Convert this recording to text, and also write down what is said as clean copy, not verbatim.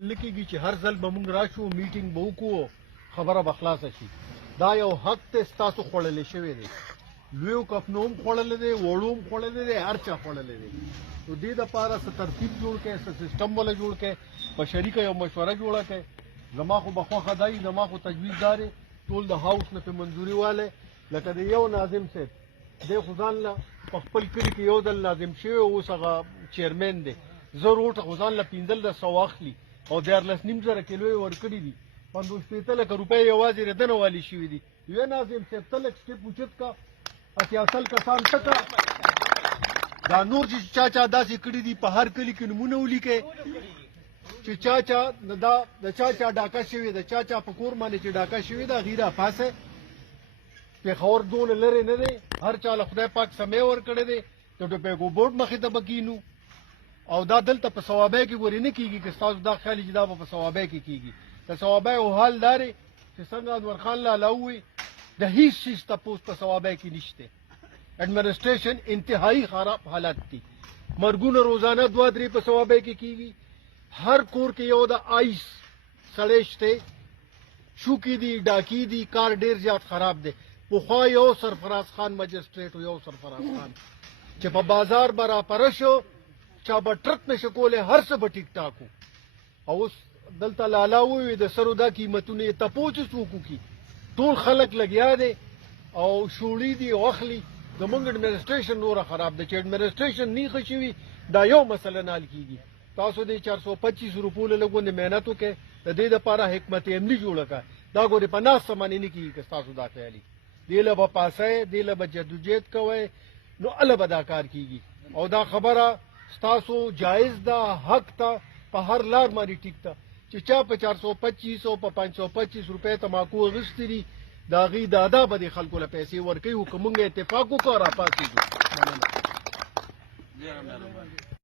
لکېږي چې هر ځل به موږ راشو میټینګ به وکړو خبره به خلاصه شي. دا یو حق دی ستاسو خوړلی شوی دی، لویو کفنو هم خوړلی دی، وړو هم خوړلی دی، هر چا خوړلی دی. نو دې دپاره څه ترتیب جوړ کړئ، څه سیسټم وله جوړ کړئ، په شریکه یو مشوره جوړه کړئ. زما خو به خوښه دی، زما خو تجویز دا دی ټول د هاوس نه پې منظوري والی لکه د یو ناظم صاحب دی خو ځان له په خپل کلي کې یو ځل ناظم شوی اوس هغه چیرمین دی، زه روټه خو ځان له 1500 اخلي او 14.5 کیلو یې ورکړي دي، 50 لکه روپۍ یوازې د ده نه والي شوي دي. یوه ناظم صاحب ته لږ سټیپ اوچت کا، اتیا سل کسان ته کا، دا نور چې چا چا داسې کړي دي په هر کلي کې نومونه ولیکئ چې چا چا د چا چا ډاکه شوې ده، چا چا په کور باندې چې ډاکه شوې ده هغې راپاسئ. پېښور دونه لرې نه دی، هر چا له خدای پاک سمی ورکړی دی، د ټوپیکو بورډ مخې ته به کینو او دا دلته په ثوابۍ کې ګورې نه کېږي که ستاسو دا خیال چې دا به په ثوابۍ کې کېږي. د ثوابۍ او حال دا دی چې څنګه انورخان لالا ووایي د هیڅ شیز تپوس په ثوابۍ کې نشته. ایډمنسټریشن انتهایی خراب حالت دي، مرګونه روزانه 2-3 په ثوابۍ کې کېږي. هر کور کې یو د آیس سړی شته، شوکي دي، ډاکي دي، کار ډېر زیات خراب دی. پخوا یو سرفراز خان مجسټریټ یو سرفراز خان چې په بازار به راپره شو چا به ټرک نشه کولی، هر څه به ټیک ټاک و. او اوس دلته لالا ووایي د سرو دا قیمتونه یې تپوس څوک وکړي، ټول خلک لګیا دی او شوړي دي او اخلي. زمونږ ایډمنسټریشن نوره خراب ده چې ایډمنسټریشن نه ښه شوي دا یو مسله نه حل کېږي. تاسو د 425 روپو له لږ غوندې محنت وکړئ، د دې دپاره حکمت عملي جوړه کړه. دا ګورې په ناسته باندې نه کېږي که ستاسو دا خیالي دې له به پاسئ، دې له به جدوجہد کوئ، نو هله به دا کار کېږي. او دا خبره ستاسو جایز ده، حق ته په هر لار باندې ټیک ده چې چا په 425 او په 525 روپۍ تماکو اخیستي دي د هغې دادا به دې خلکو له پیسې ورکوي. خو که موږ اتفاق وکړو راپاڅېږو.